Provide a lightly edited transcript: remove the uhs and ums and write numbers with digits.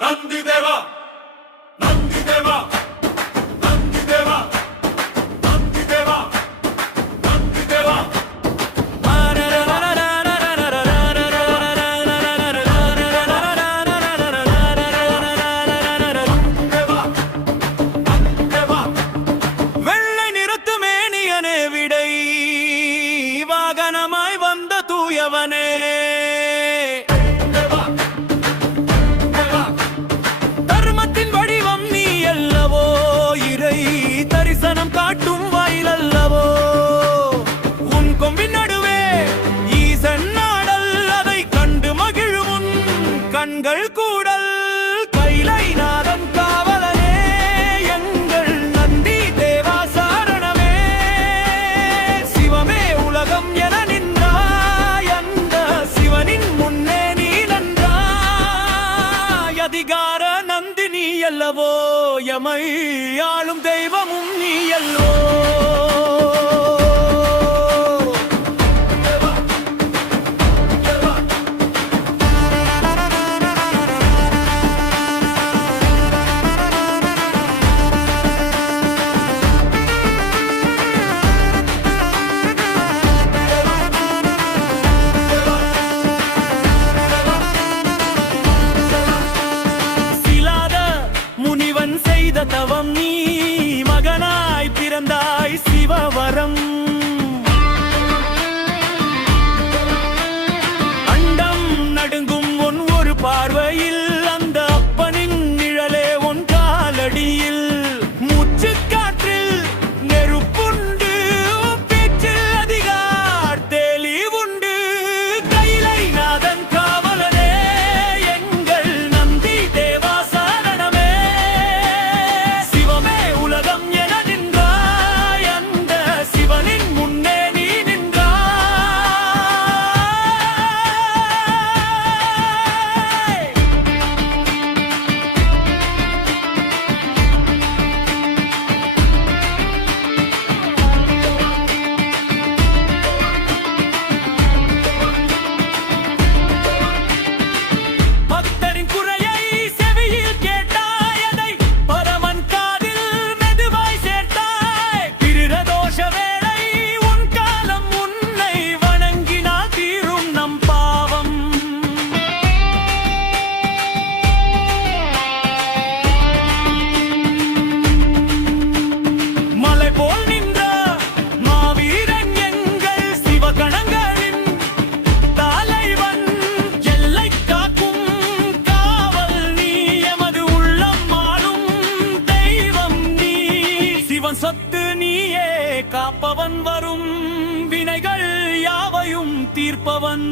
நந்தி தேவா நந்தி தேவா நந்தி தேவா நந்தி தேவா நந்தி தேவா வெள்ளை நிறத்து மேனியனே விடை வாகனமாய் வந்த தூயவனே தர்மத்தின் வடிவம் நீ அல்லவோ இறை தரிசனம் காட்டும் வாயில் அல்லவோ உன் கொம்பின் நடுவே ஈசன் நாடல் அதை கண்டு மகிழும் உன் கண்கள் கூடல் கைலை நாதன் காவலனே எங்கள் நந்தி தேவா சாரணமே சிவமே உலகம் என நின்றாய் அந்த சிவனின் முன்னே நீ நன்றாய் அதிகார நந்தினி அல்லவோ எமை ஆளும் தெய்வமும் நீ அல்லவோ சிலாத முனிவன் செய்த தவம் நீ மகனாய் பிறந்தாய் சிவவரம் அண்டம் நடுங்கும் உன் ஒரு பார்வையில் அந்த அப்பனின் நிழலே உன் காலடியில் மூச்சு காற்றில் நெருப்புண்டு உன் பேச்சில் அதிகார் தெளிவுண்டு கைலை நாதன் காவலனே எங்கள் நந்தி தேவா சாரணமே சிவமே உலகம் என நின்றாய் அந்த சிவனின் முன்னே நீ நின்றாய் பக்தரின் குறையை செவியில் கேட்டாய் அதை பரமன் காதில் மெதுவாய் சேர்த்தாய் பிரதோஷ வேளை உன் காலம் உன்னை வணங்கினால் தீரும் நம் பாவம் மலை போல் நின்ற மாவீரன் எங்கள் சிவகணங்களின் தலைவன் எல்லை காக்கும் காவல் நீ எமது உள்ளம் ஆளும் தெய்வம் நீ சிவன் சொத்து நீயே காப்பவன் வரும் வினைகள் யாவையும் தீர்ப்பவன்